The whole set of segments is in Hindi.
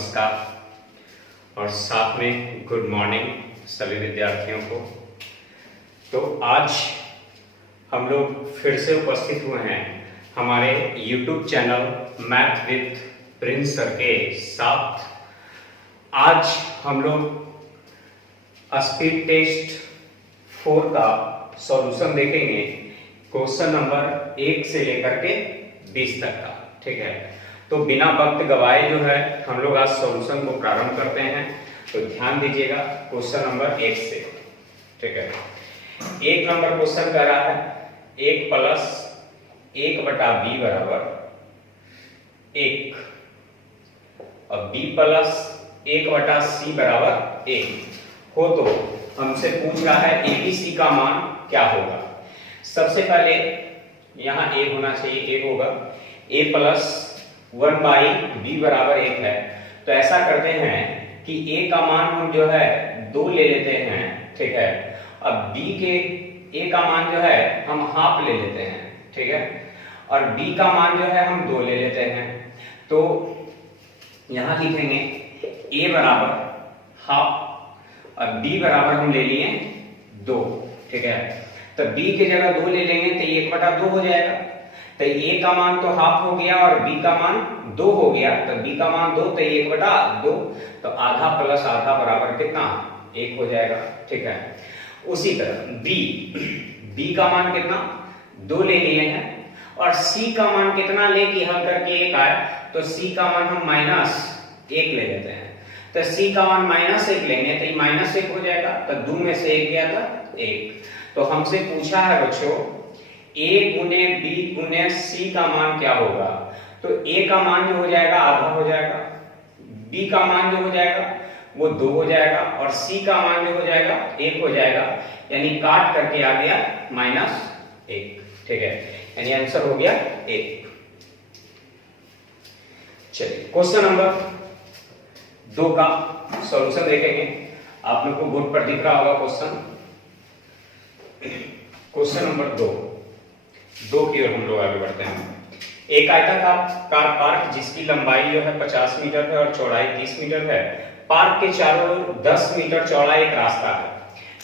नमस्कार और साथ में गुड मॉर्निंग सभी विद्यार्थियों को। तो आज हम लोग फिर से उपस्थित हुए हैं हमारे YouTube channel math with Prince sir के साथ। आज हम लोग स्पीड टेस्ट 4 का सॉल्यूशन देखेंगे, क्वेश्चन नंबर 1 से लेकर के 20 तक का। ठीक है, तो बिना वक्त गवाए जो है हम लोग आज सॉल्यूशन को प्रारंभ करते हैं। तो ध्यान दीजिएगा क्वेश्चन नंबर 1 से। ठीक है, 1 नंबर क्वेश्चन कह रहा है 1 प्लस 1 बटा बी बराबर 1 और बी प्लस 1 बटा सी बराबर 1 हो तो हमसे पूछ रहा है एबीसी का मान क्या होगा। सबसे पहले यहाँ a होना चाहिए, a होगा a प्लस 1 बाई बी बराबर 1 है। तो ऐसा करते हैं कि a का मान हम जो है 2 ले लेते हैं। ठीक है, अब b के a का मान जो है हम हाफ ले लेते हैं। ठीक है, और b का मान जो है हम 2 ले लेते हैं। तो यहां लिखेंगे a बराबर हाफ और b बराबर हम ले लिए 2। ठीक है, तो b की जगह 2 ले लेंगे तो 1 बटा 2 हो जाएगा। तो a का मान तो हाफ हो गया और b का मान 2 हो गया। तो b का मान 2 तो 1 बटा 2, तो आधा प्लस आधा बराबर कितना 1 हो जाएगा। ठीक है, उसी तरह b का मान कितना 2 ले लिए हैं और c का मान कितना ले कि हल करके 1 आए, तो c का मान हम -1 ले लेते हैं। तो c का मान -1 लेंगे तो ये -1 हो जाएगा। तो 2 में से 1 गया था 1। तो हमसे पूछा है बच्चों a गुने b गुने c का मान क्या होगा। तो a का मान जो हो जाएगा आधा हो जाएगा, b का मान जो हो जाएगा वो 2 हो जाएगा और c का मान जो हो जाएगा 1 हो जाएगा। यानी काट करके आ गया -1। ठीक है, यानी आंसर हो गया 1। चलिए क्वेश्चन नंबर 2 का सॉल्यूशन देखेंगे। आप लोग को बोर्ड पर दिख रहा होगा क्वेश्चन। क्वेश्चन नंबर 2 की ओर हम लोग आगे बढ़ते हैं। एक आयताकार पार्क जिसकी लंबाई जो है 50 मीटर है और चौड़ाई 30 मीटर है। पार्क के चारों ओर 10 मीटर चौड़ा एक रास्ता है।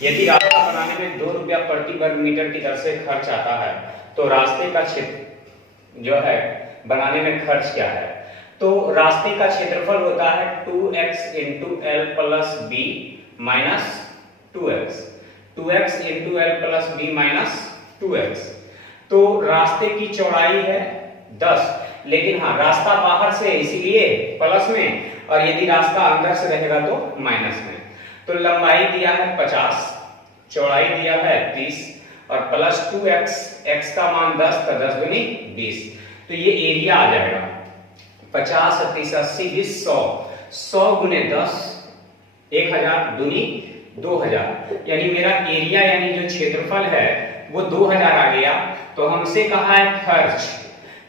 यदि रास्ता बनाने में 2 रुपया प्रति वर्ग मीटर की दर से खर्च आता है तो रास्ते का क्षेत्र जो है बनाने में खर्च क्या है। तो रास्ते का क्षेत्रफल होता है 2x into L plus B minus 2x, 2x into L plus B minus 2x। तो रास्ते की चौड़ाई है 10, लेकिन हाँ रास्ता बाहर से इसीलिए प्लस में, और यदि रास्ता अंदर से रहेगा तो माइनस में। तो लंबाई दिया है 50, चौड़ाई दिया है 30 और प्लस 2x, x का मान 10 तो 10 दूनी 20। तो ये एरिया आ जाएगा 50 30 80 20 100, 100 गुने 10 1000 दूनी 2000। यानी मेरा एरिया यानी जो क्षेत्रफल है वो 2000 आ गया। तो हमसे कहा है खर्च,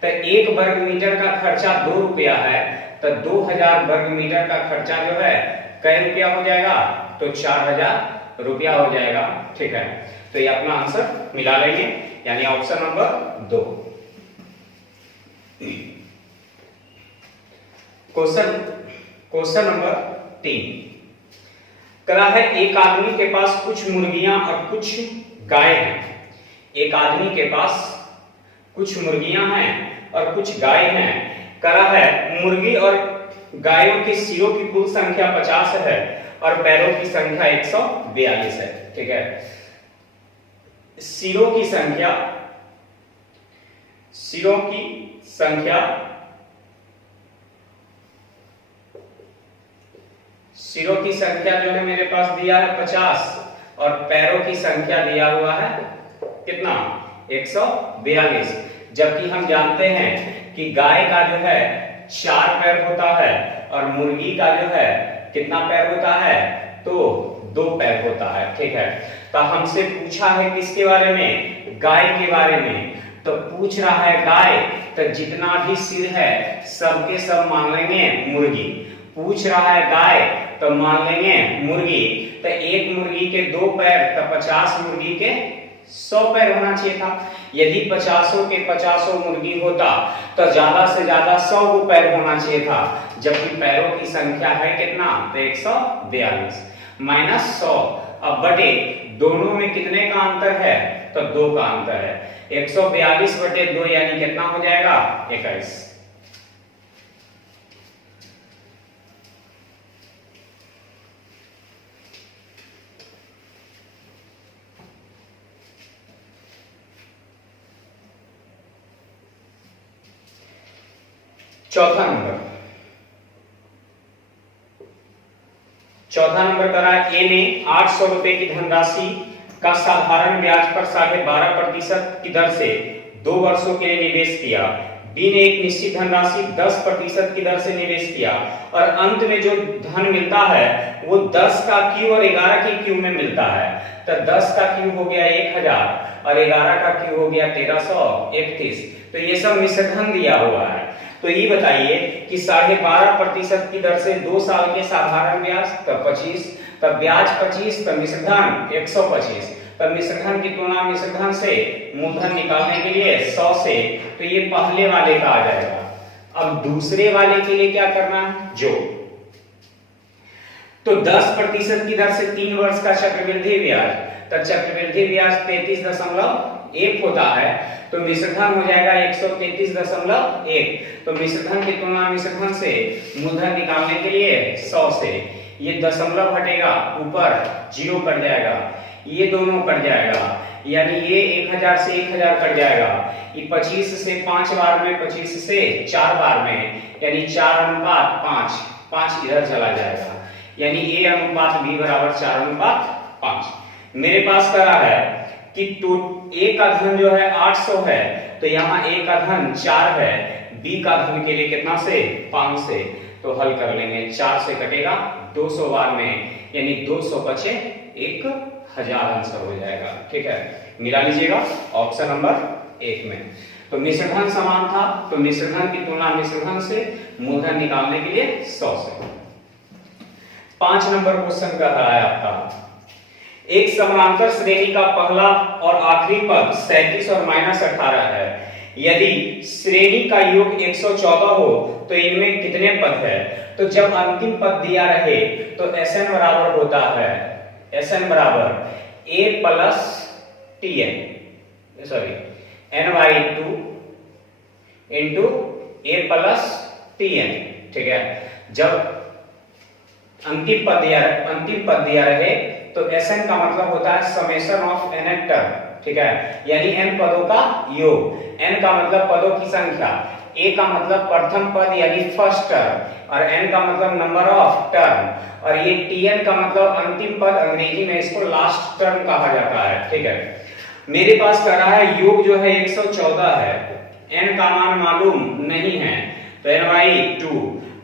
तो 1 वर्ग मीटर का खर्चा 2 रुपया है, तो 2000 वर्ग मीटर का खर्चा जो है कै रुपया हो जाएगा, तो 4000 रुपया हो जाएगा। ठीक है, तो ये अपना आंसर मिला लेंगे, यानी ऑप्शन नंबर 2। क्वेश्चन नंबर 3 करा है एक आदमी के पास कुछ मुर्गियां और कुछ गाय हैं। एक आदमी के पास कुछ मुर्गियां हैं और कुछ गाय हैं। करा है मुर्गी और गायों की सिरों की कुल संख्या 50 है और पैरों की संख्या 142 है। ठीक है, सिरों की संख्या जो है मेरे पास दिया है 50 और पैरों की संख्या दिया हुआ है कितना 142। जबकि हम जानते हैं कि गाय का जो है 4 पैर होता है और मुर्गी का जो है कितना पैर होता है, तो 2 पैर होता है। ठीक है, तो हमसे पूछा है किसके बारे में, गाय के बारे में। तो पूछ रहा है गाय, तो जितना भी सिर है सबके सब मान लेंगे मुर्गी। पूछ रहा है गाय तो मान लेंगे मुर्गी। तो एक मुर्गी के 2 पैर, तो 50 मुर्गी के 100 पैर होना चाहिए था। यदि 50 के 50 मुर्गी होता तो ज्यादा से ज्यादा 100 पैर होना चाहिए था। जबकि पैरों की संख्या है कितना, तो 142 माइनस 100। अब बटे दोनों में कितने का अंतर है, तो 2 का अंतर है। 142 बटे 2 यानी कितना हो जाएगा, 21। चौथा नंबर करा ए ने 800 रुपए की धनराशि का साधारण ब्याज पर 12.5% की दर से 2 वर्षों के लिए निवेश किया। बी ने एक निश्चित धनराशि 10% की दर से निवेश किया और अंत में जो धन मिलता है वो 10 का क्यू और 11 के क्यू में मिलता है। तो 10 का क्यू हो गया 1000 और 11 का क्यू हो गया 1331। तो ये सब मिश्रधन दिया हुआ है। तो ये बताइए कि 12.5% की दर से 2 साल के साधारण ब्याज, तब 25, तब ब्याज 25, तब मिश्रधन 125। तब मिश्रधन की तुलना मिश्रधन से मूलधन निकालने के लिए 100 से, तो ये पहले वाले का आ जाएगा। अब दूसरे वाले के लिए क्या करना है, जो तो 10% की दर से 3 वर्ष का चक्रवृद्धि ब्याज, तब चक्रवृद्धि ब्याज 33.1 होता है। तो मिश्रधन हो जाएगा 133.1। तो मिश्रधन की तुलना मिश्रधन से मूलधन निकालने के लिए 100 से, ये दशमलव हटेगा, ऊपर 0 कट जाएगा, ये दोनों कट जाएगा, यानी ये 1000 से 1000 कट जाएगा, ये 25 से 5 बार में, 25 से 4 बार में, यानी 4:5, 5 इधर चला जाएगा, यानी ए अनुपात बी बराबर 4:5। मेरे पास करा है कि तो ए का धन जो है 800 है, तो यहाँ ए का धन 4 है, बी का धन के लिए कितना से, 5 से। तो हल कर लेंगे, 4 से कटेगा 200 बार में, यानी 200 बचे 1000 आंसर हो जाएगा। ठीक है, मिला लीजिएगा ऑप्शन नंबर 1 में। तो मिश्रधन समान था, तो मिश्रधन की तुलना मिश्रधन से, मूलधन निकालने के लिए 100 से। 5 नंबर क्वेश्चन कर रहा है आपका, एक समानांतर श्रेणी का पहला और आखिरी पद 37 और -18 है। यदि श्रेणी का योग 114 हो तो इनमें कितने पद है। तो जब अंतिम पद दिया रहे तो Sn बराबर होता है, Sn बराबर a plus Tn, sorry n/2 into a plus Tn। ठीक है, जब अंतिम पद दिया रहे तो Sn का मतलब होता है समेशन ऑफ n टर्म। ठीक है, यानी n पदों का योग, n का मतलब पदों की संख्या, a का मतलब प्रथम पद यानी फर्स्ट टर्म, और n का मतलब नंबर ऑफ टर्म, और ये Tn का मतलब अंतिम पद, अंग्रेजी में इसको लास्ट टर्म कहा जाता है। ठीक है, मेरे पास कर रहा है योग जो है 114 है, n का मान मालूम नहीं है, तो n/2।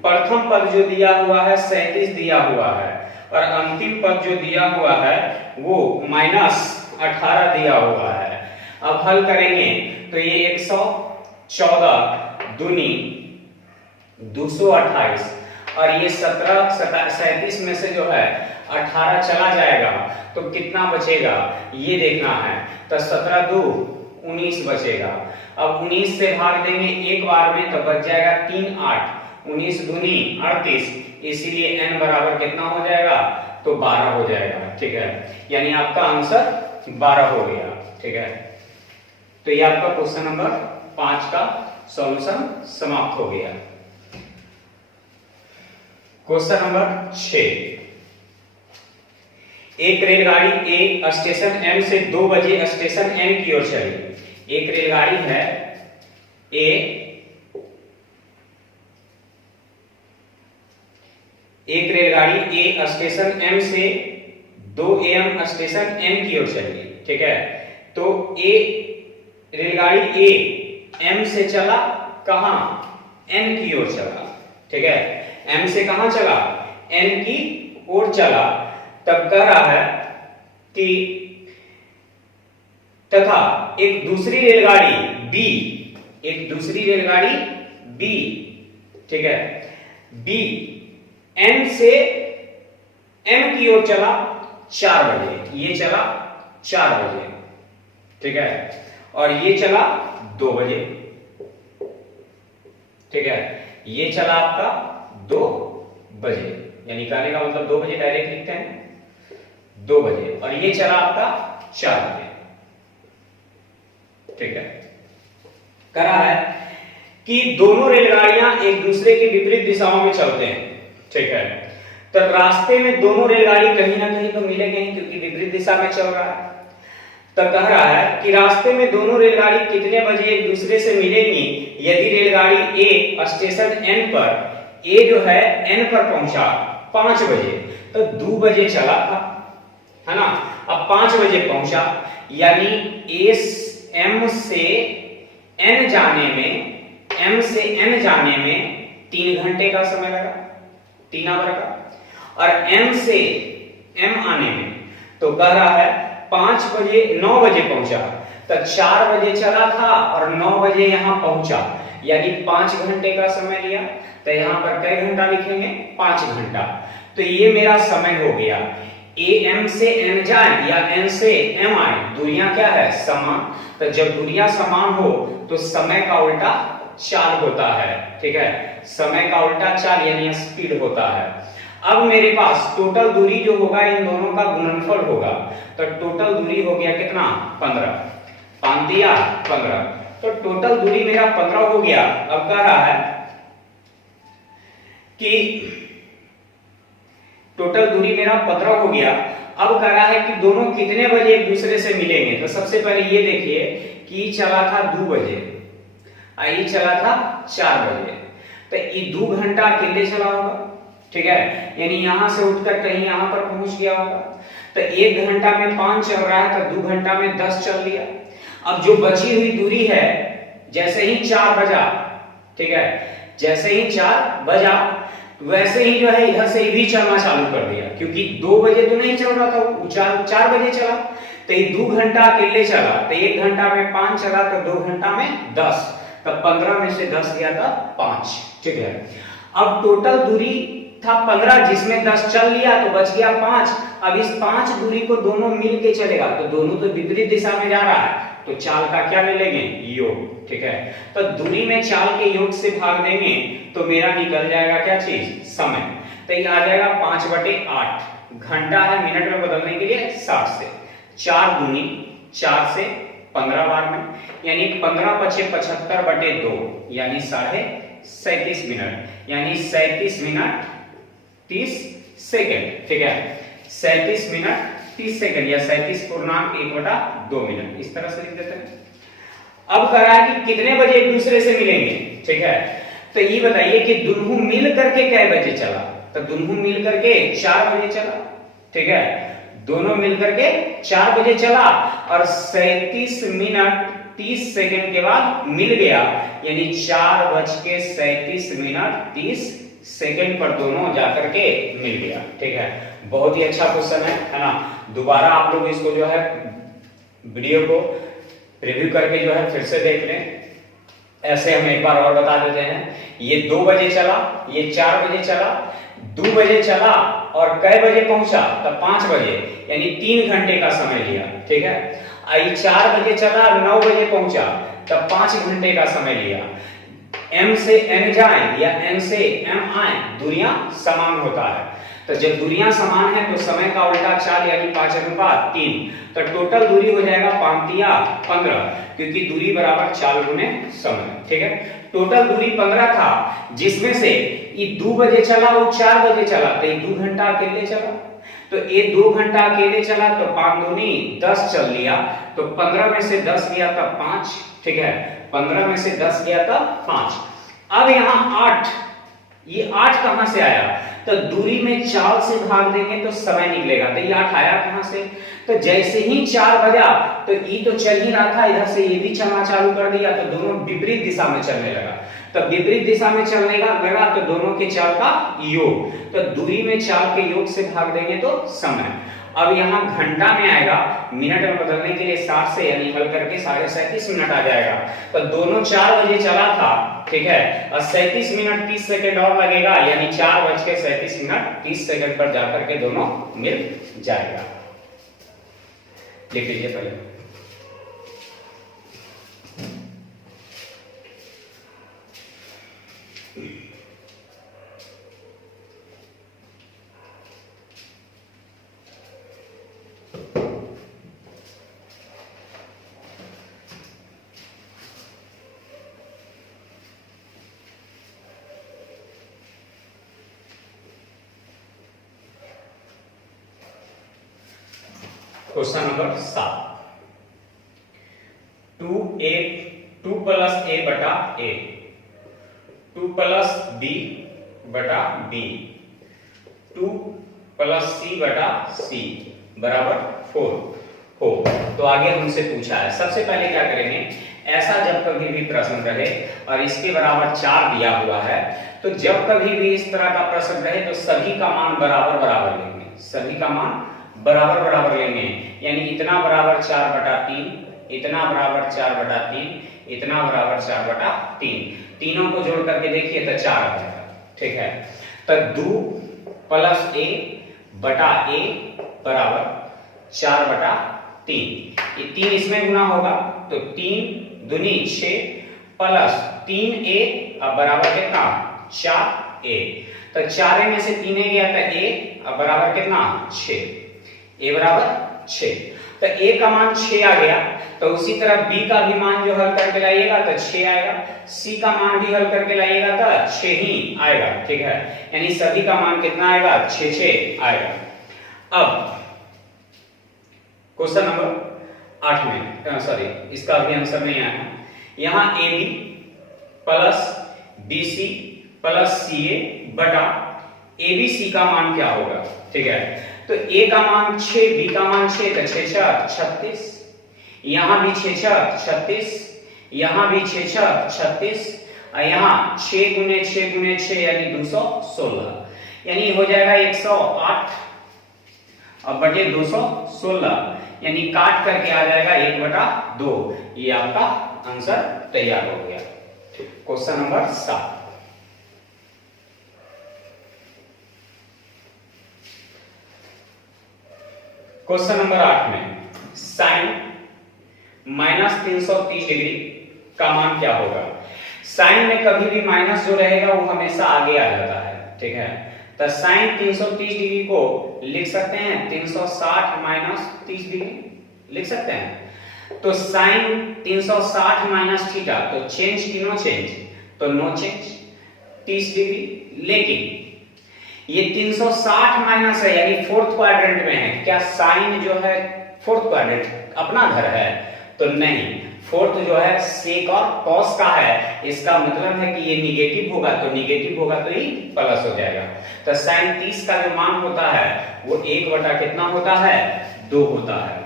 प्रथम पद जो दिया हुआ है 37 दिया हुआ है, और अंतिम पद जो दिया हुआ है वो -18 दिया हुआ है। अब हल करेंगे तो ये 114 दूनी 228, और ये 37 में से जो है 18 चला जाएगा, तो कितना बचेगा ये देखना है। तो 17 2 19 बचेगा। अब 19 से भाग देंगे एक बार में, तो बच जाएगा 3 8, 19 दूनी 38, इसीलिए n बराबर कितना हो जाएगा, तो 12 हो जाएगा। ठीक है, यानी आपका आंसर 12 हो गया। ठीक है, तो ये आपका क्वेश्चन नंबर 5 का सॉल्यूशन समाप्त हो गया। क्वेश्चन नंबर 6, एक रेलगाड़ी ए स्टेशन M से 2 बजे स्टेशन N की ओर चली। एक रेलगाड़ी है एक रेलगाड़ी ए स्टेशन M से 2 AM स्टेशन N की ओर चली। ठीक है, तो रेलगाड़ी ए M से चला कहां, N की ओर चला। ठीक है, M से कहां चला, N की ओर चला। तब कह रहा है कि तथा एक दूसरी रेलगाड़ी B, ठीक है, B N से M की ओर चला 4 बजे, ये चला 4 बजे। ठीक है, और ये चला 2 बजे। ठीक है, ये चला आपका 2 बजे, यानी कहने का मतलब 2 बजे डायरेक्ट लिखते हैं 2 बजे, और ये चला आपका 4 बजे। ठीक है, करा है कि दोनों रेलगाड़ियां एक दूसरे की विपरीत दिशाओं में चलते हैं। ठीक है, तो रास्ते में दोनों रेलगाड़ी कहीं ना कहीं तो मिलेंगे ही, क्योंकि विपरीत दिशा में चल रहा है। तो कह रहा है कि रास्ते में दोनों रेलगाड़ी कितने बजे एक दूसरे से मिलेंगी यदि रेलगाड़ी ए स्टेशन एन पर, ए जो है एन पर पहुंचा 5 बजे, तो 2 बजे चला था, है ना। अब 5 बजे पहुंचा, यानी एम से एन जाने में 3 घंटे का समय लगा, 3 आवर का। और एम से एम आने में तो कह रहा है 9 बजे पहुंचा, तो 4 बजे चला था और 9 बजे यहां पहुंचा, यानी 5 घंटे का समय लिया। तो यहां पर कई घंटा लिखेंगे? 5 घंटा। तो ये मेरा समय हो गया। ए एम से एन जाए या एन से एम आए, दूरियां क्या है? समान। तो जब दूरियां समान हो तो समय का उल्टा चाल होता है। ठीक है, समय का उल्टा चाल यानी स्पीड होता है। अब मेरे पास टोटल दूरी जो होगा इन दोनों का गुणनफल होगा, तो टोटल दूरी हो गया कितना? 15। 5 दिया 15, तो टोटल दूरी मेरा 15 हो गया। अब कह रहा है कि टोटल दूरी मेरा 15 हो गया। अब कह रहा है कि दोनों कितने बजे एक दूसरे से मिलेंगे। तो सबसे पहले ये देखिए कि चला था 2 बजे, आई चला था 4 बजे, तो ये 2 घंटा अकेले चला होगा। ठीक है, यानी यहां से उठकर कहीं यहां पर पहुंच गया होगा। तो 1 घंटा में 5 चल रहा है, तो 2 घंटा में 10 चल लिया। अब जो बची हुई दूरी है, जैसे ही 4 बजा, ठीक है, जैसे ही 4 बजा वैसे ही जो है इधर से भी चलना चालू कर दिया, क्योंकि 2 बजे तो नहीं चल रहा था वो, 4 बजे चला। तो ये 2 घंटा अकेले चला, तो 1 घंटा में 5 चला, तो 2 घंटा में 10, तो 15 में से 10 गया था 5। ठीक है, अब टोटल दूरी था 15, जिसमें 10 चल लिया तो बच गया 5। अब इस 5 दूरी को दोनों मिल के चलेगा, तो दोनों तो विपरीत दिशा में जा रहा है, तो चाल का क्या ले लेंगे? योग। ठीक है, तो दूरी में चाल के योग से भाग देंगे तो मेरा निकल जाएगा क्या चीज? समय। तो ये आ जाएगा 5/8। घंटा है मिनट में बदलने के लिए 60 से 4 दूनी 4 से 15 बार में, यानी 15 × 5 = 75/2, यानी 37.5 मिनट, यानी 37 मिनट 30 सेकंड। ठीक है, 37 मिनट 30 सेकंड या 37.1/2 मिनट, इस तरह से लिख देते हैं। अब कह रहा है कि कितने बजे एक दूसरे से मिलेंगे। ठीक है, तो ये बताइए कि दुनू मिल करके कै बजे चला। तो दुनू मिल करके 4 बजे चला। ठीक है, दोनों मिल करके 4 बजे चला और 37 मिनट 30 सेकंड के बाद मिल गया, यानी 4:37 मिनट 30 सेकंड पर दोनों जाकर के मिल गया। ठीक है, बहुत ही अच्छा क्वेश्चन है ना। दोबारा आप लोग इसको जो है वीडियो को रिव्यू करके जो है फिर से देख लें। ऐसे हम एक बार और बता देते हैं, ये 2 बजे चला, ये 4 बजे चला, 2 बजे चला और कै बजे पहुंचा? तो 5 बजे, यानी 3 घंटे का समय लिया। ठीक है, आई 4 बजे चला, 9 बजे पहुंचा, तब 5 घंटे का समय लिया। एम से एन जाए या एन से एम आए, दूरियां समान होता है। तो जब दूरियां समान है तो समय का उल्टा चाल यानी 5/3, तो टोटल दूरी हो जाएगा 5 या 15, क्योंकि दूरी बराबर चाल गुने समय। ठीक है, टोटल दूरी 15 था, जिसमें से ये 2 बजे चला, वो 4 बजे चला, तो ये 2 घंटा अकेले चला। तो ये 2 घंटा अकेले चला, तो 5 दूनी 10 चल लिया, तो 15 में से 10 गया था 5। ठीक है, 15 में से 10 गया था 5। अब यहाँ 8, ये 8 कहां से आया? तो दूरी में चाल से भाग देंगे तो समय निकलेगा। तो ये 8 आया कहां से? तो जैसे ही 4 बजा तो ये तो चल ही रहा था, इधर से ये भी चलना चालू कर दिया, तो दोनों विपरीत दिशा में चलने लगा। तो विपरीत दिशा में चलने लगा तो दोनों के चाल का योग, तो दूरी में चाल के योग से भाग देंगे तो समय। अब यहाँ घंटा में आएगा, मिनट में बदलने के लिए 60 से, यानी हल करके 37.5 मिनट आ जाएगा। तो दोनों 4 बजे चला था। ठीक है, और 37 मिनट 30 सेकंड और लगेगा, यानी 4:37 मिनट 30 सेकंड पर जाकर के दोनों मिल जाएगा। लिख लीजिए पहले। Question number 7, 2a 2 plus a बटा a, 2 प्लस b बटा b, 2 प्लस c बटा c बराबर 4 हो। तो आगे हमसे पूछा है, सबसे पहले क्या करेंगे, ऐसा जब कभी भी प्रश्न रहे और इसके बराबर 4 दिया हुआ है, तो जब कभी भी इस तरह का प्रश्न रहे तो सभी का मान बराबर बराबर लेंगे, सभी का मान बराबर बराबर लेंगे। यानी इतना बराबर 4 बटा 3, इतना बराबर 4 बटा 3, इतना बराबर 4 बटा 3, तीनों को जोड़ करके देखिए तो 4 आ जाएगा। ठीक है, तो 2 प्लस a बटा a बराबर 4 बटा 3, ये 3 इसमें गुना होगा तो 3 दूनी 6 प्लस 3a अब बराबर कितना 4a, तो 4a में से 3a गया था a, अब बराबर कितना 6, a बराबर 6, तो a का मान 6 आ गया। तो उसी तरह b का भी मान जो हल करके लाइएगा तो 6 आएगा, c का मान भी हल करके लाइएगा तो 6 ही आएगा। ठीक है, यानी सभी का मान कितना आएगा 6 आएगा। अब क्वेश्चन नंबर 8 में सॉरी इसका भी आंसर नहीं आया, यहां AB plus BC plus CA बटा ABC का मान क्या होगा। ठीक है, तो A का मान 6, B का मान 6, तो 6 6 36, यहां भी 6 6 36, यहां भी 6 6 36, और यहां 6 गुने 6 गुने 6 यानी 216, यानी हो जाएगा 108 और बटे 216, यानी काट करके आ जाएगा 1/2। ये आपका आंसर तैयार हो गया। क्वेश्चन नंबर 7, क्वेश्चन नंबर 8 में साइन -330 डिग्री का मान क्या होगा। साइन में कभी भी माइनस जो रहेगा वो हमेशा आगे आ जाता है। ठीक है, तो साइन 330 डिग्री को लिख सकते हैं 360 माइनस 30 डिग्री लिख सकते हैं। तो साइन 360 माइनस थीटा, तो चेंज की नो चेंज, तो नो चेंज 30 डिग्री। लेकिन ये 360 माइनस है यानी फोर्थ क्वाड्रेंट में है, क्या साइन जो है फोर्थ क्वाड्रेंट अपना घर है, तो नहीं, फोर्थ जो है सेक और कॉस का है, इसका मतलब है कि ये निगेटिव होगा, तो निगेटिव होगा तो ये प्लस हो जाएगा। तो साइन 30 का जो मान होता है वो 1 बटा कितना होता है 2 होता है।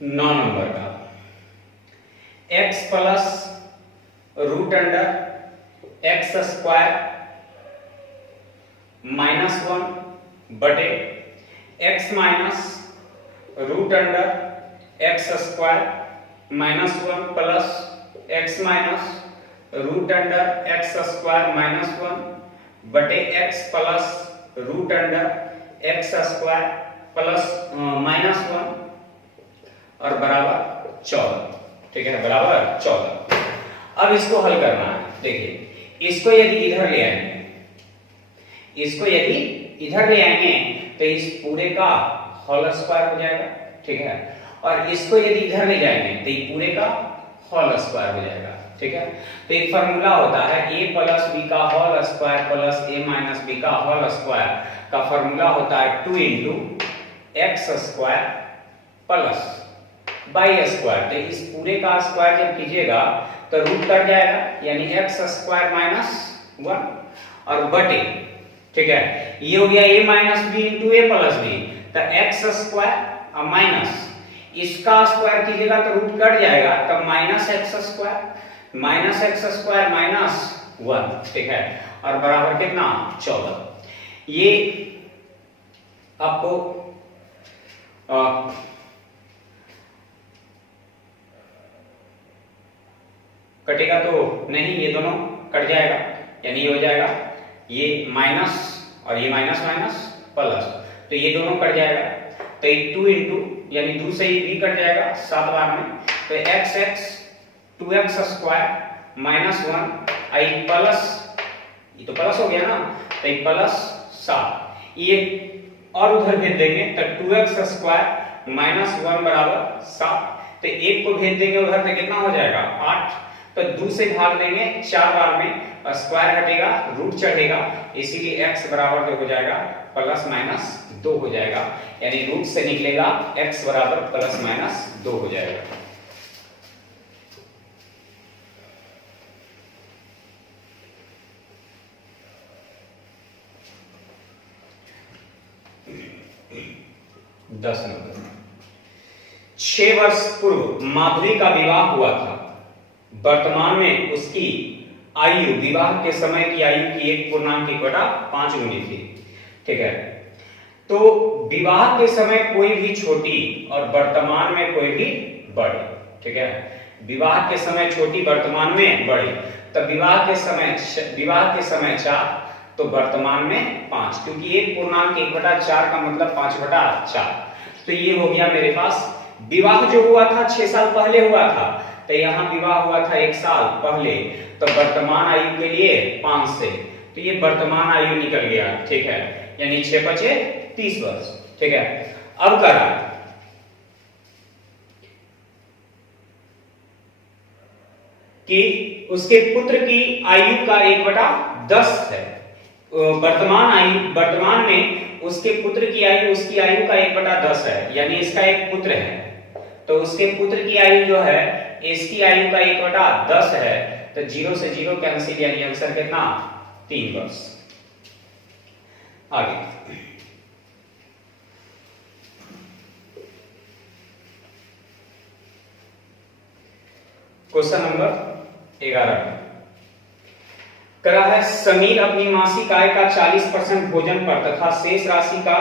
नौ नंबर का x plus root under x square -1 बटे x minus root under x square -1 plus x minus root under x square -1 बटे x plus root under x square plus -1 और बराबर 14। ठीक है, बराबर 14। अब इसको हल करना है। देखिए, इसको यदि इधर ले आएंगे, इसको यदि इधर ले आएंगे तो इस पूरे का होल स्क्वायर हो जाएगा। ठीक है, और इसको यदि इधर ले जाएंगे तो ये पूरे का होल स्क्वायर हो जाएगा। ठीक है, तो एक फार्मूला होता है a प्लस b का whole square plus a minus b का होल स्क्वायर का फार्मूला होता है 2 into x square plus y square. तो इस पूरे का स्क्वायर जब कीजिएगा तो रूट कट जाएगा, यानी एक्स स्क्वायर -1 और बटे, ठीक है, ये हो गया a minus b into a plus b, तो एक्स स्क्वायर और माइनस इसका स्क्वायर कीजिएगा तो रूट कट जाएगा, तब माइनस एक्स स्क्वायर -1। ठीक है, और बराबर कितना 14। ये आपको कटेगा तो नहीं, ये दोनों कट जाएगा, यानी ये हो जाएगा ये माइनस और ये माइनस माइनस प्लस, तो ये दोनों कट जाएगा, तो ये 2 इंटू यानी 2 से ही भी कट जाएगा 7 बार में, तो एक्स एक्स 2x स्क्वायर -1 आई प्लस, ये तो प्लस हो गया ना, तो ये प्लस 7, ये और उधर भेज देंगे तो 2x स्क्वायर -1 बराबर 7, तो एक को भेज देंगे उधर तो कितना हो जाएगा 8, तो 2 से भाग देंगे 4 बार में और स्क्वायर हटेगा, रूट चढ़ेगा, इसीलिए x बराबर जो हो जाएगा प्लस माइनस 2 हो जाएगा। यानी रूट से निकलेगा x बराबर प्लस माइनस 2 हो जाएगा। दस नंबर, 6 वर्ष पूर्व माधुरी का विवाह हुआ था। वर्तमान में उसकी आयु विवाह के समय की आयु की 1.1/5 गुनी थी। ठीक है, तो विवाह के समय कोई भी छोटी और वर्तमान में कोई भी बड़ी। ठीक है, विवाह के समय छोटी, वर्तमान में बड़ी, तो विवाह के समय 4 तो वर्तमान में 5, क्योंकि 1.1/4 का मतलब 5/4। तो ये हो गया मेरे पास। विवाह जो हुआ था 6 साल पहले हुआ था, तो यहाँ विवाह हुआ था 1 साल पहले, तो वर्तमान आयु के लिए 5 से, तो ये वर्तमान आयु निकल गया। ठीक है, यानी 6 बचे 30 वर्ष। ठीक है, अब करा कि उसके पुत्र की आयु का 1/10 है। वर्तमान में उसके पुत्र की आयु उसकी आयु का 1/10 है, यानी इसका एक पुत्र है, तो उसके पुत्र की आयु जो है इसकी आयु का 1/10 है, तो 0 से 0 कैंसिल, यानी आंसर कितना 3 वर्ष। आगे क्वेश्चन नंबर 11 करा है, समीर अपनी मासिक आय का 40% भोजन पर तथा शेष राशि का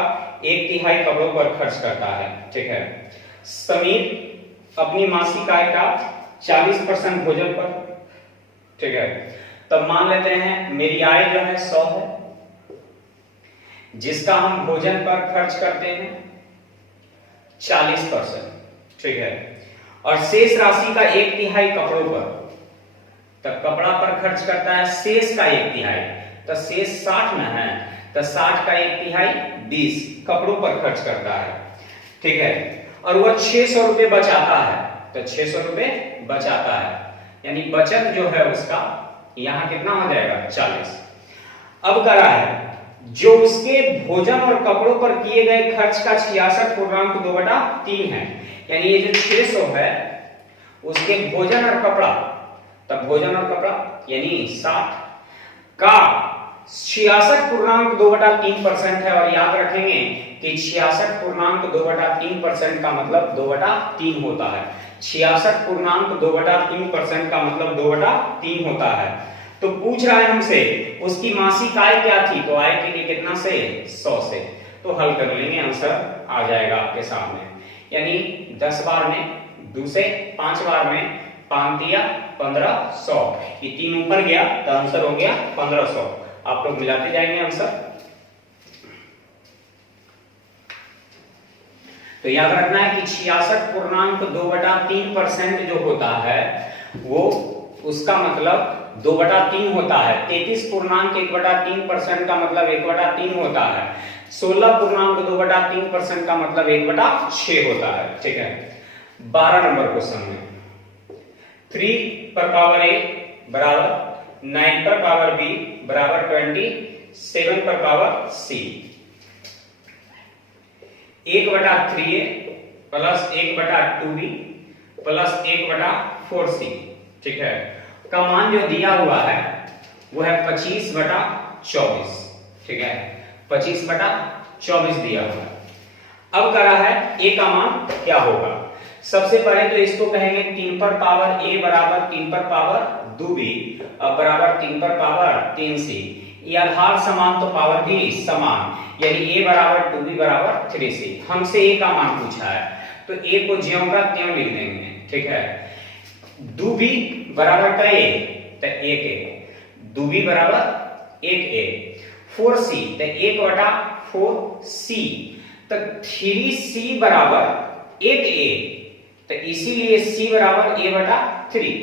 1/3 कपड़ों पर खर्च करता है। ठीक है, समीर अपनी मासिक आय का 40% भोजन पर। ठीक है, तब मान लेते हैं मेरी आय जो है 100 है, जिसका हम भोजन पर खर्च करते हैं 40%। ठीक है, और शेष राशि का 1/3 कपड़ों पर, तब कपड़ा पर खर्च करता है शेष का 1/3, तो शेष 60 में है, तो 60 का 1/3 20 कपड़ों पर खर्च करता है। ठीक है, और वह 600 रुपए बचाता है, तो 600 रुपए बचाता है, यानी बचत जो है उसका यहां कितना हो जाएगा 40। अब करा है जो उसके भोजन और कपड़ों पर किए गए खर्च का 66.2/3 है, यानी ये जो 600 है उसके भोजन और कपड़ा, तब भोजन और कपड़ा यानी 60 का 66.2/3% है। और याद रखेंगे कि 66.2/3% का मतलब 2/3 होता है। 66.2/3% का मतलब 2/3 होता है। तो पूछ रहा है हमसे उसकी मासिक आय क्या थी, तो आय के लिए कितना से 100 से, तो हल कर लेंगे, आंसर आ जाएगा आपके सामने। यानी 10 बार में 2 से 5 बार में 5 दिया 1500, ये 3 ऊपर गया तो आंसर हो गया 1500। आप लोग मिलाते जाएंगे आंसर। तो याद रखना है कि 66.2/3% जो होता है वो उसका मतलब 2/3 होता है। 33.1/3% का मतलब 1/3 होता है। 16.2/3% का मतलब 1/6 होता है। ठीक है, 12 नंबर क्वेश्चन में 3 पर पावर a बराबर 9 पर पावर b बराबर 20, 7 पर power c, 1/3a plus 1/2b plus 1/4c। ठीक है, का मान जो दिया हुआ है वो है 25/24। ठीक है, 25/24 दिया हुआ है। अब करा है a का मान क्या होगा। सबसे पहले तो इसको कहेंगे 3 पर पावर a बराबर 3 पर पावर 2b बराबर 3 पर पावर 3c। ये आधार समान तो पावर भी समान, यानी a बराबर 2b बराबर 3c। हमसे a का मान पूछा है तो a को ज्यों का त्यों लिख देंगे। ठीक है, 2b बराबर का a तो 1a, 2b बराबर 1a, 4c तो 1/4c, तो 3c बराबर 1a, तो इसीलिए c बराबर a/3।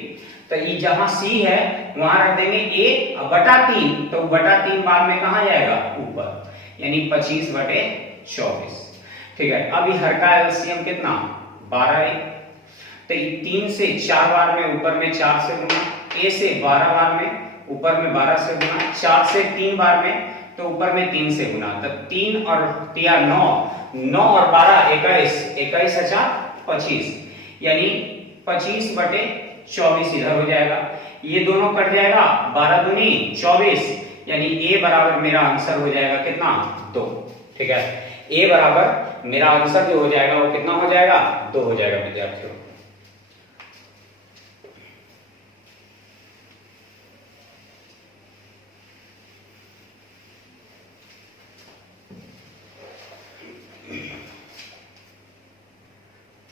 तो ये जहां c है वहां रख देंगे a/3, तो 3 बाद में कहां जाएगा ऊपर, यानी 25/24। ठीक है, अब हर का एलसीएम कितना 12 है, तो 3 से 4 बार में ऊपर में 4 से गुना, ए से 12 बार में ऊपर में 12 से गुना, 4 से 3 बार में तो ऊपर में 3 से गुना, तब 3 और 3 9, 9 और 12 21, 21 हजार 25, यानी 25/24 इधर हो जाएगा, ये दोनों कट जाएगा, 12 दूनी 24, यानी ए बराबर मेरा आंसर हो जाएगा कितना 2। ठीक है, ए बराबर मेरा आंसर जो हो जाएगा वो कितना हो जाएगा 2 हो जाएगा विद्यार्थियों।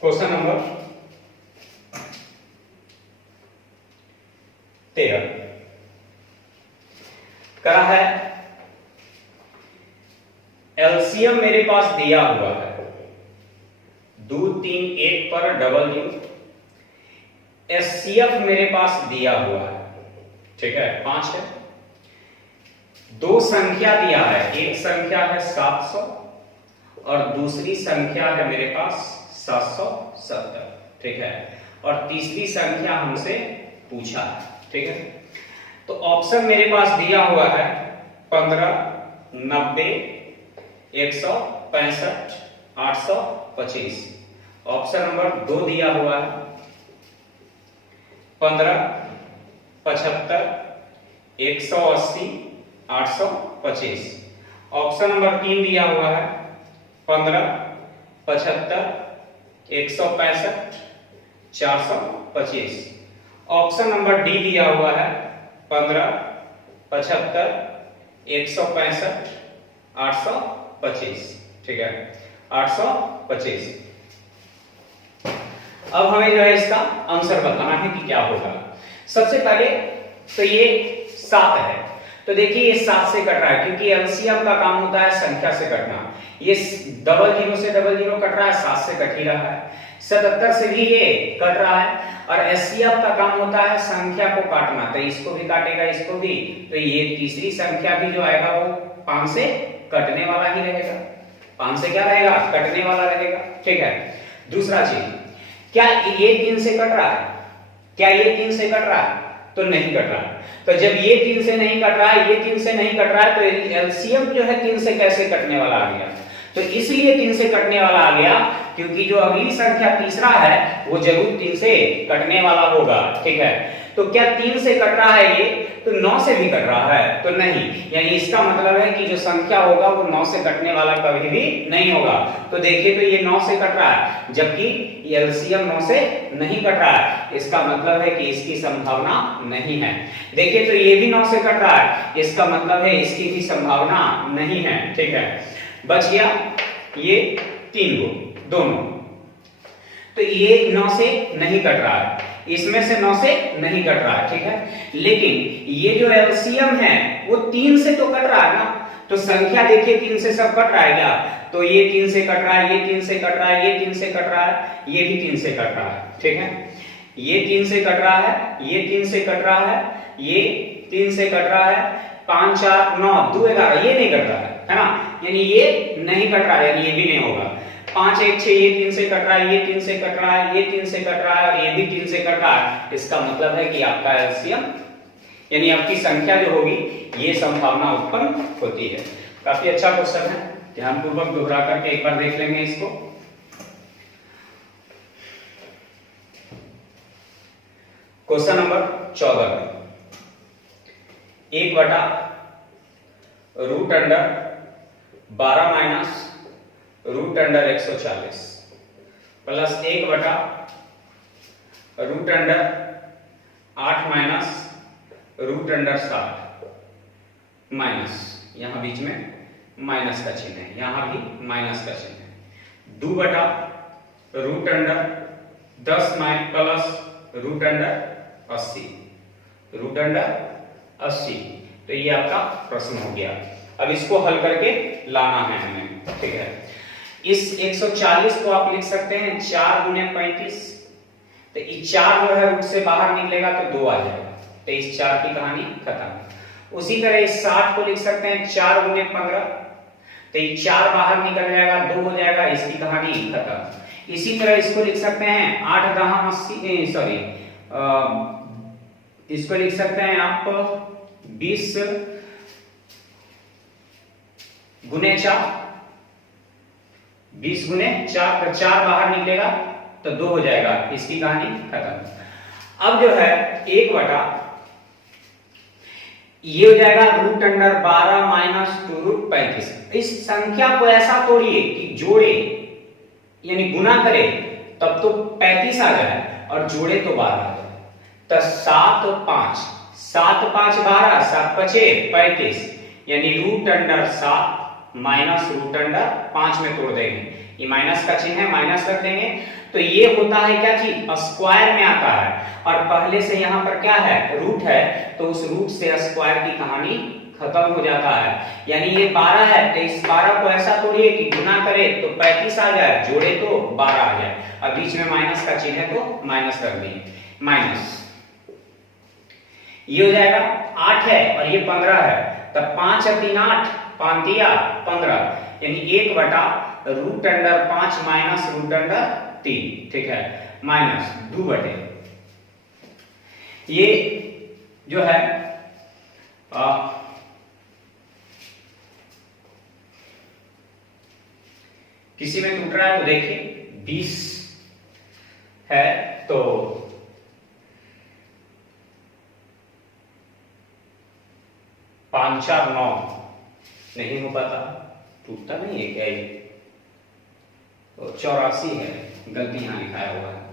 क्वेश्चन नंबर 13 करा है, एलसीएम मेरे पास दिया हुआ है 2 3 1 पर डबल जीरो, एचसीएफ मेरे पास दिया हुआ है, ठीक है 5 है, 2 संख्या दिया है, एक संख्या है 700 और दूसरी संख्या है मेरे पास 770, ठीक है, और तीसरी संख्या हमसे पूछा है, ठीक है। तो ऑप्शन मेरे पास दिया हुआ है 15, 90, 165, 825। ऑप्शन नंबर 2 दिया हुआ है 15, 75, 180, 825। ऑप्शन नंबर 3 दिया हुआ है 15, 75, 165, 425। ऑप्शन नंबर डी दिया हुआ है 15, 75, 165, 825, ठीक है 825। अब हमें जो है इसका आंसर बताना है कि क्या होगा। सबसे पहले तो ये 7 है, तो देखिए ये 7 से कट रहा है, क्योंकि एलसीएम का काम होता है संख्या से कटना। ये डबल जीरो से डबल जीरो कट रहा है, 7 से कट ही रहा है, 77 से भी ये कट रहा है, और एचसीएफ का काम होता है संख्या को काटना, तो इसको भी काटेगा, इसको भी, तो ये तीसरी संख्या भी जो आएगा वो 5 से कटने वाला ही रहेगा, 5 से क्या रहेगा कटने वाला रहेगा, ठीक है। दूसरा चीज, क्या ये 3 से कट रहा है, क्या ये 3 से कट रहा है, तो नहीं कट रहा है। तो जब ये 3 से नहीं कट रहा है, ये 3 से नहीं कट रहा है, तो एलसीएम जो है 3 से कैसे कटने वाला आ गया, तो इसलिए 3 से कटने वाला आ गया क्योंकि जो अगली संख्या तीसरा है वो जरूर 3 से कटने वाला होगा, ठीक है। तो क्या 3 से कट रहा है ये, तो 9 से भी कट रहा है, तो नहीं, यानी इसका मतलब है कि जो संख्या होगा वो 9 से कटने वाला कभी भी नहीं होगा। तो देखिए तो ये 9 से कट रहा है, जबकि एलसीएम 9 से नहीं कट रहा है, इसका मतलब है कि इसकी संभावना नहीं है। देखिए तो ये भी 9 से कट रहा है, इसका मतलब है इसकी भी संभावना नहीं है, ठीक है। बच गया ये 3 गो दोनों, तो ये 9 से नहीं कट रहा है, इसमें से 9 से नहीं कट रहा है, ठीक है। लेकिन ये जो एलसीएम है वो 3 से तो कट रहा है ना, तो संख्या देखिए 3 से सब कट रहा है क्या, तो ये 3 से कट रहा है, ये 3 से कट रहा है, ये 3 से कट रहा है, ये भी 3 से कट रहा है, ठीक है। ये 3 से कट रहा है, ये 3 से कट रहा है, ये 3 से कट रहा है, 5 4 9 2 11, ये नहीं कट रहा है ना, यानी ये नहीं कट रहा है, यानी ये भी नहीं होगा। 5 1 6, ये 3 से कट रहा है, ये 3 से कट रहा है, ये 3 से कट rहा है, और ये भी 3 से कट रहा है, इसका मतलब है कि आपका एलसीएम यानी आपकी संख्या जो होगी ये संभावना उत्पन्न होती है। काफी अच्छा क्वेश्चन है, ध्यानपूर्वक दोहरा करके एक बार देख लेंगे इसको। क्वेश्चन नंबर 14 में 1/√12 माइनस √140 प्लस 1/√8 माइनस √60 माइनस, यहां बीच में माइनस का चिन्ह है, यहां भी माइनस का चिन्ह है, 2/√10 प्लस √80 √80। तो ये आपका प्रश्न हो गया। अब इसको हल करके लाना है हमें, ठीक है। इस 140 को आप लिख सकते हैं 4 गुने 35, तो इस 4 जो है रूट से बाहर निकलेगा तो 2 आ जाएगा, तो इस 4 की कहानी खत्म। उसी तरह इस 60 को लिख सकते हैं 4 गुने 15, तो ये 4 बाहर निकल जाएगा, 2 हो जाएगा, इसकी कहानी खत्म। इसी तरह इसको लिख सकते हैं 8 10 80, सॉरी इसको लिख सकते हैं आप 20 गुने 4, 20 गुने 4, तो 4 बाहर निकलेगा तो 2 हो जाएगा। इसकी कहानी खत्म। अब जो है 1 बटा ये हो जाएगा रूट अंडर 12 माइनस 2 रूट 35। इस संख्या को ऐसा तोड़िए कि जोड़े यानी गुना करे तब तो 35 आ जाए और जोड़े तो 12 आ जाए। तो 7 5 7 5 12 7 5 35 यानी root under 7 minus root under 5 में तोड़ देंगे। ये माइनस का चिन्ह है, माइनस रख देंगे तो ये होता है क्या चीज, स्क्वायर में आता है और पहले से यहाँ पर क्या है, रूट है, तो उस रूट से स्क्वायर की कहानी खत्म हो जाता है। यानी ये 12 है तो इस 12 को ऐसा तोड़िए कि गुना करे तो 35 आ जाए, जोड़े तो 12 आ जाए और बीच में माइनस का चिन्ह है तो माइनस कर दिए। माइनस ये हो जाएगा 8 है और ये 15 है, तब 5 और 3 8, 5 दिया 15 यानी 1 बटा root under 5 minus root under 3, ठीक है, माइनस 2 बटे ये जो है किसी में टूट रहा है तो देखिए 20 है तो 5 4 9 नहीं हो पाता, टूटता नहीं है क्या ये, तो 84 है, गलती यहाँ लिखाया हुआ है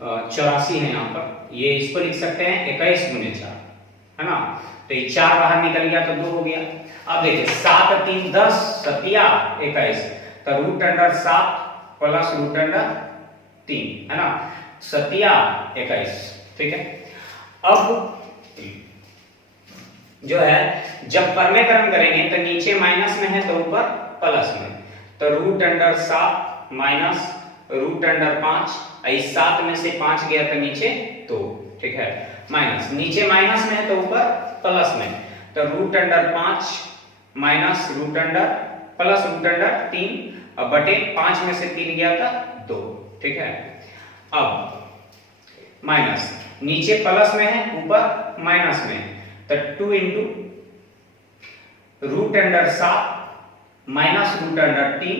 84 है यहाँ पर। ये इसको लिख सकते हैं 21 गुने 4, है ना, तो ये 4 बाहर निकल गया तो 2 हो गया। अब देखिए 7 3 10 सतिया 21, तो root under 7 plus root under 3, है ना, सतिया 21, ठीक है। अब जो है जब परमेकरण करेंगे तो नीचे माइनस में है तो ऊपर प्लस में, तो root under 7 minus root under 5, इस 7 में से 5 गया तो नीचे 2, ठीक है, माइनस नीचे माइनस में है तो ऊपर प्लस में, तो root under 5 minus root under plus root under 3 और बटे 5 में से 3 गया था 2, ठीक है। अब माइनस नीचे प्लस में है ऊपर माइनस में, तो 2 into root under 7 minus root under 3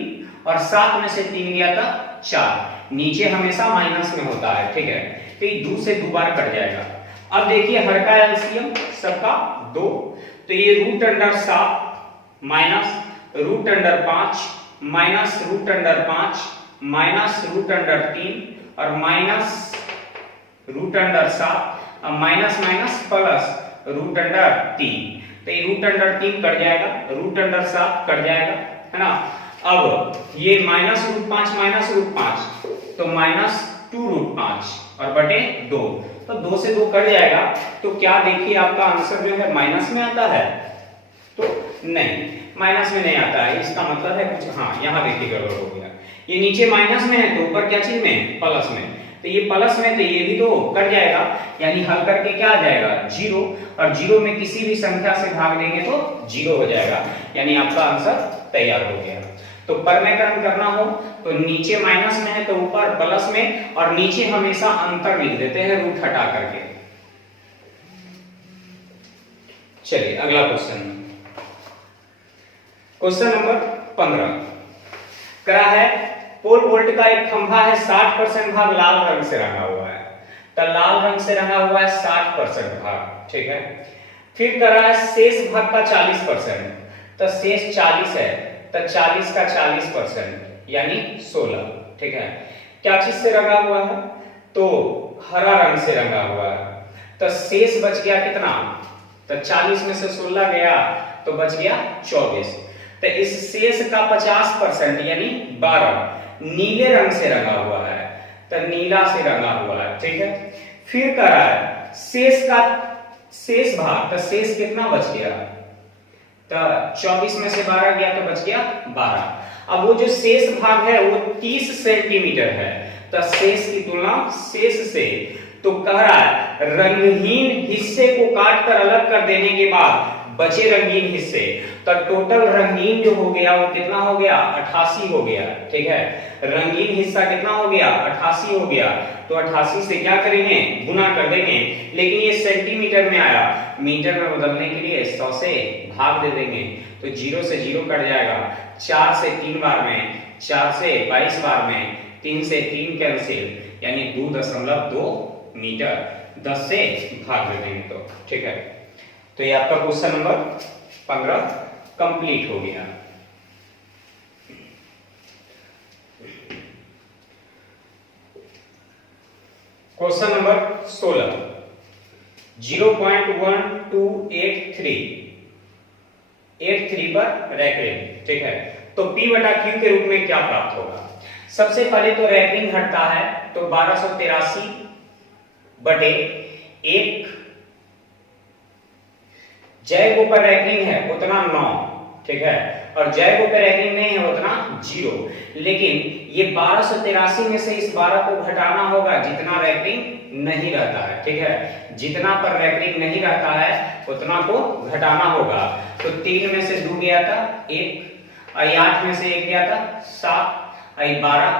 और 7 में से 3 गया था 4, नीचे हमेशा माइनस में होता है, ठीक है, तो ये 2 से 2 बार कट जाएगा। अब देखिए हर का एलसीएम सबका 2, तो ये root under 7 minus root under 5 minus root under 5 minus root under 3 और माइनस रूट अंडर 7 और minus minus plus root under 3, तो ये रूट अंडर 3 कट जाएगा, रूट अंडर 7 कट जाएगा, है ना। अब ये माइनस रूट 5 माइनस रूट 5 तो माइनस 2 रूट 5 और बटे 2, तो 2 से 2 कट जाएगा। तो क्या देखिए आपका आंसर जो है माइनस में आता है, तो नहीं माइनस में नहीं आता है, इसका मतलब है कुछ, हाँ यहाँ देखिए गड़बड़ हो गया, ये नीचे माइनस में है तो ऊपर क्या चीज में, प्लस में, तो ये प्लस में तो ये भी तो कट जाएगा, यानी हल करके क्या आ जाएगा 0, और 0 में किसी भी संख्या से भाग देंगे तो 0 हो जाएगा, यानी आपका आंसर तैयार हो गया। तो परमेकरण करना हो तो नीचे माइनस में है तो ऊपर प्लस में, और नीचे हमेशा अंतर लिख देते हैं रूट हटा करके। चलिए अगला क्वेश्चन, क्वेश्चन नंबर 15 करा है, पोल वोल्ट का एक खंभा है, 60% भाग लाल रंग से रंगा हुआ है, तो लाल रंग से रंगा हुआ है 60% भाग, ठीक है। फिर करा है शेष भाग का 40%, तो शेष 40 है तो 40 का 40% यानी 16, ठीक है। क्या चीज से रंगा हुआ है, तो हरा रंग से रंगा हुआ है, तो शेष बच गया कितना, तो 40 में से 16 गया तो बच गया 24, तो इस शेष का 50% यानी 12 नीले रंग से रंगा हुआ है, तो नीला से रंगा हुआ है, ठीक है। फिर करा है शेष का शेष भाग, तो शेष कितना बच गया, तो 24 में से 12 गया तो बच गया 12। अब वो जो शेष भाग है वो 30 सेंटीमीटर है, तो शेष की तुलना शेष से, तो कह रहा है रंगहीन हिस्से को काट कर अलग कर देने के बाद बचे रंगीन हिस्से, तो टोटल रंगीन जो हो गया वो कितना हो गया 88 हो गया। ठीक है, रंगीन हिस्सा कितना हो गया 88 हो गया। तो 88 से क्या करेंगे गुना कर देंगे, लेकिन ये सेंटीमीटर में आया, मीटर में बदलने के लिए 100 से भाग दे देंगे, तो 0 से 0 कट जाएगा, 4 से 3 बार में, 4 से 22 बार में, 3 से 3 कैंसिल, यानी 2.2 मीटर, 10 से भाग दे देंगे तो। ठीक है, तो ये आपका क्वेश्चन नंबर 15 कंप्लीट हो गया। क्वेश्चन नंबर 16, 0.1283 पर रैपरिंग। ठीक है, तो P बटा Q के रूप में क्या प्राप्त होगा। सबसे पहले तो रैपरिंग हटता है, तो 1283 बटे 1, जय को पर रैपरिंग है उतना 9। ठीक है, और जय को पर रैपरिंग नहीं है उतना 0, लेकिन ये 1283 में से इस 12 को घटाना होगा जितना रैपरिंग नहीं रहता है। ठीक है, जितना पर रैपरिंग नहीं रहता है उतना को घटाना होगा। तो 3 में से 2 गया था 1, 8 में से 1 गया था 7, 12।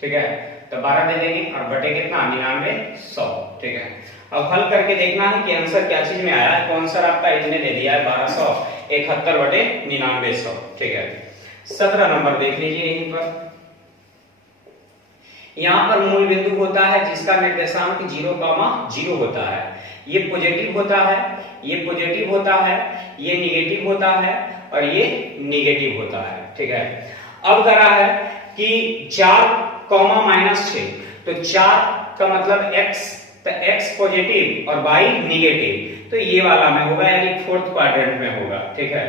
ठीक है, तो 12 दे देंगे और बटे कितना 99 100। ठीक है, अब हल करके देखना है कि आंसर क्या चीज में आया है। तो आंसर आपका इतने दे दिया है 1271 बटे 99 100। ठीक है, 17 नंबर देख लीजिए। यहीं पर यहां पर मूल बिंदु होता है जिसका निर्देशांक 0,0 होता है। ये पॉजिटिव होता है, ये पॉजिटिव होता है, ये निगेटिव होता है और ये निगेटिव होता है। ठीक है, अब करा है कि 4, -6, तो 4 का मतलब x, तो x पॉजिटिव और y निगेटिव, तो ये वाला में होगा, यानी 4th क्वाड्रेंट में होगा। ठीक है,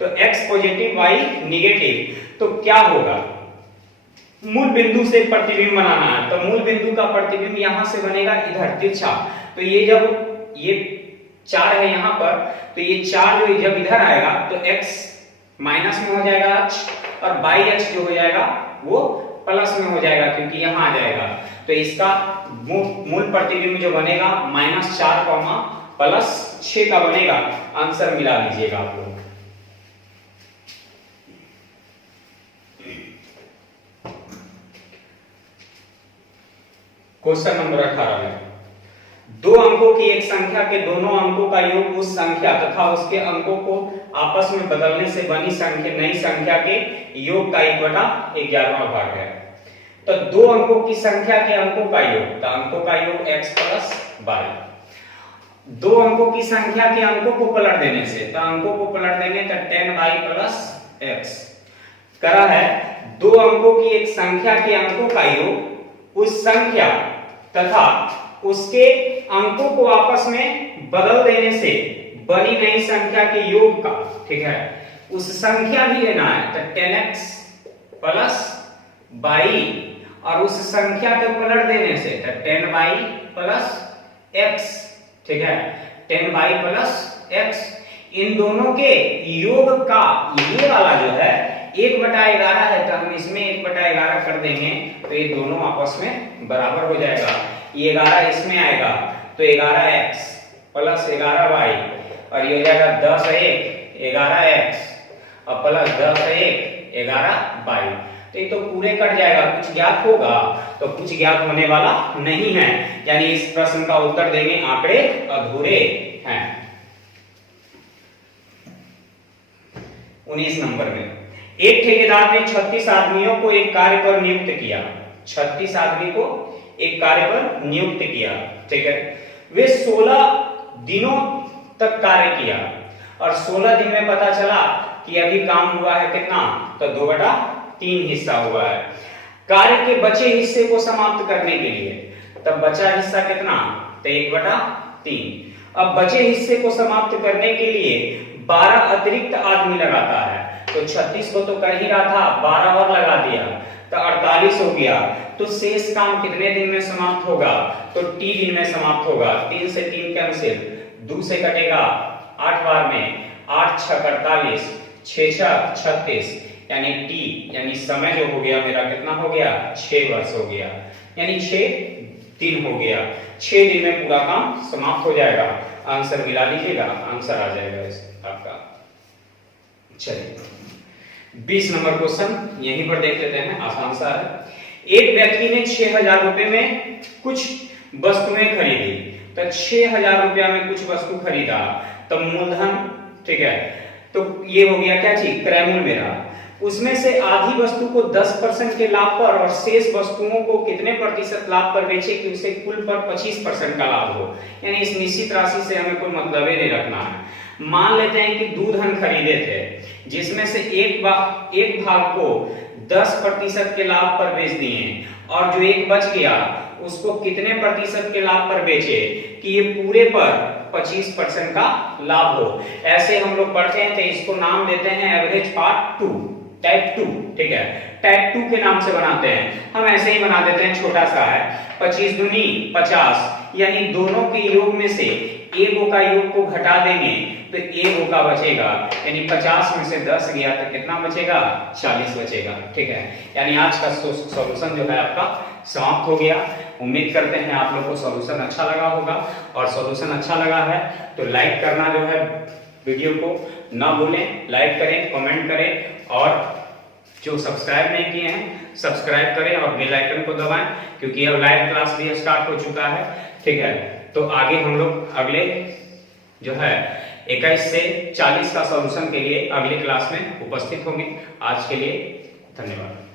तो x पॉजिटिव y निगेटिव, तो क्या होगा मूल बिंदु से प्रतिबिंब बनाना है। तो मूल बिंदु का प्रतिबिंब यहां से बनेगा इधर तिरछा, तो ये जब ये 4 है यहां पर, तो ये 4 जो जब इधर आएगा तो x माइनस में हो जाएगा अक्ष, और बाई अक्ष जो हो जाएगा वो प्लस में हो जाएगा क्योंकि यहां आ जाएगा। तो इसका मूल प्रतिबिंब जो बनेगा -4, +6 का बनेगा। आंसर मिला लीजिएगा आप लोग। क्वेश्चन नंबर 18 में 2 अंकों की एक संख्या के दोनों अंकों का योग उस संख्या तथा उसके अंकों को आपस में बदलने से बनी नई संख्या के योग का 1/11वां भाग है। तो 2 अंकों की संख्या के अंकों का योग, तो अंकों का योग x + y। 2 अंकों की संख्या के अंकों को पलट देने से, तो अंकों को पलट देंगे तो 10y + x करा है। 2 अंकों की एक संख्या के अंकों का योग उस संख्या तथा उसके अंकों को आपस में बदल देने से बनी नई संख्या के योग का। ठीक है, उस संख्या भी लेना है, तो 10x + y, और उस संख्या को पलट देने से तो 10y + x। ठीक है, 10y + x, इन दोनों के योग का ये वाला जो है 1/11 है, तो हम इसमें 1/11 कर देंगे, तो ये दोनों आपस में बराबर हो जाएगा। ये 11 इसमें आएगा तो 11x + 11y, और ये हो जाएगा 10(1) 11x और +10(1) 11y। तो ये तो पूरे कट जाएगा, कुछ ज्ञात होगा तो कुछ ज्ञात होने वाला नहीं है, यानी इस प्रश्न का उत्तर देंगे आंकड़े अधूरे हैं। 19 नंबर में एक ठेकेदार ने 36 आदमियों को एक कार्य पर नियुक्त किया। 36 आदमी को एक कार्य पर नियुक्त किया। ठीक है, वे 16 दिनों तक कार्य किया और 16 दिन में पता चला कि अभी काम हुआ है कितना, तो 2/3 हिस्सा हुआ है। कार्य के बचे हिस्से को समाप्त करने के लिए, तब बचा हिस्सा कितना, तो 1/3। अब बचे हिस्से को समाप्त करने के लिए 12 अतिरिक्त आदमी लगाता है, तो 36 को तो कर ही रहा था, 12 और लगा दिया तो 48 हो गया। तो शेष काम कितने दिन में समाप्त होगा, तो t दिन में समाप्त होगा। 3 से 3 कैंसिल, 2 से कटेगा 8 बार में, 8 × 6 = 48, 6 × 6 = 36, यानी t यानी समय जो हो गया मेरा कितना हो गया 6 वर्ष हो गया, यानी 6 3 हो गया। 6 दिन में पूरा काम समाप्त हो जाएगा। आंसर मिला लीजिएगा, आंसर आ जाएगा इसका आपका। चलिए 20 नंबर क्वेश्चन यहीं पर देख लेते हैं, आसान सा है। एक व्यक्ति ने 6000 रुपए में कुछ वस्तुएं खरीदी, तो 6000 रुपया में कुछ वस्तु खरीदा, तो मूलधन, ठीक है, तो ये हो गया क्या चीज, क्रय मूल्य मेरा। उसमें से आधी वस्तु को 10% के लाभ पर और शेष वस्तुओं को कितने प्रतिशत लाभ पर बेचे कि उसे कुल पर 25% का लाभ हो। यानी इस निश्चित राशि से हमें कोई मतलब ही नहीं रखना है। मान लेते हैं कि दूध हम खरीदे थे, जिसमें से एक भाग को 10% के लाभ पर बेच दिए, और जो एक बच गया उसको कितने प्रतिशत के लाभ पर बेचे कि ये पूरे पर 25% का लाभ हो। ऐसे हम लोग पढ़ते हैं, तो इसको नाम देते हैं एवरेज पार्ट 2, टाइप 2, ठीक है, टाइप 2 के नाम से बनाते हैं। हम ऐसे ही बना देते हैं, छोटा सा है, 25 दूनी 50, यानी दोनों के योग में से एक का योग को घटा देंगे तो एक का बचेगा, यानी 50 में से 10 गया तो कितना बचेगा, 40 बचेगा, ठीक है। यानी आज का सॉल्यूशन जो है आपका समाप्त हो गया। उम्मीद करते हैं आप लोग को सॉल्यूशन अच्छा लगा होगा, और सॉल्यूशन अच्छा लगा है तो लाइक करना जो है वीडियो को ना भूलें, लाइक करें, कमेंट करें, और जो सब्सक्राइब नहीं किए हैं सब्सक्राइब करें और बेल आइकन को दबाएं, क्योंकि अब लाइव क्लास भी स्टार्ट हो चुका है, ठीक है। तो आगे हम लोग अगले जो है 21 से 40 का सॉल्यूशन के लिए अगली क्लास में उपस्थित होंगे। आज के लिए धन्यवाद।